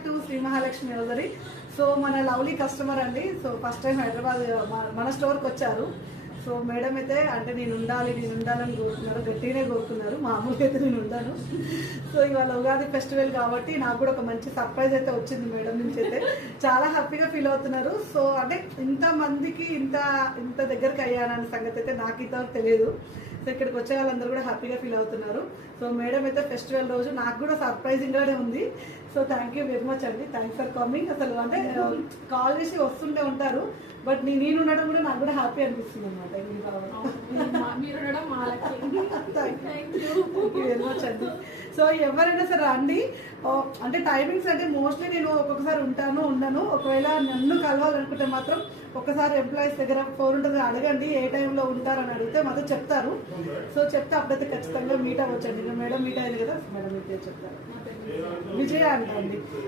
Back to Shri Mahalakshmi nursery. So మన lovely customer అండి. So first time Hyderabad మన స్టోర్కి వచ్చారు. సో మేడం అయితే అంటే నేను ఉండాలని కోరుకున్నారు, గట్టిగానే కోరుకున్నారు. మామూలుగా అయితే నేను ఉండాను. సో ఇవాళ ఉగాది ఫెస్టివల్ కాబట్టి నాకు కూడా ఒక మంచి సర్ప్రైజ్ అయితే వచ్చింది మేడం నుంచి. అయితే చాలా హ్యాపీగా ఫీల్ అవుతున్నారు. సో అంటే ఇంతమందికి ఇంత దగ్గరికి అయ్యానన్న సంగతి అయితే నాకు ఇంతవరకు తెలియదు. సో ఇక్కడికి వచ్చే వాళ్ళందరూ కూడా హ్యాపీగా ఫీల్ అవుతున్నారు. సో మేడం అయితే ఫెస్టివల్ రోజు నాకు కూడా సర్ప్రైజింగ్ గానే ఉంది. So thank you very much అండి. Thanks for coming. అసలు అంటే కాల్ చేసి వస్తుంటే ఉంటారు, బట్ నేను ఉండడం కూడా నాకు కూడా హ్యాపీ అనిపిస్తుంది అనమాట. వెరీ మచ్ అండి. సో ఎవరైనా సరే రండి. అంటే టైమింగ్స్ అంటే మోస్ట్లీ నేను ఒక్కొక్కసారి ఉంటాను ఉండను. ఒకవేళ నన్ను కలవాలనుకుంటే మాత్రం ఒక్కసారి ఎంప్లాయీస్ దగ్గర ఫోన్ ఉంటుంది, అడగండి ఏ టైంలో ఉంటారని అడిగితే మాత్రం చెప్తారు. సో చెప్తే అప్పుడైతే ఖచ్చితంగా మీట్ అవ్వచ్చండి. మేడం మీట్ అయింది కదా, మేడం మీట్ చెప్తారు. విజయ అంట అండి.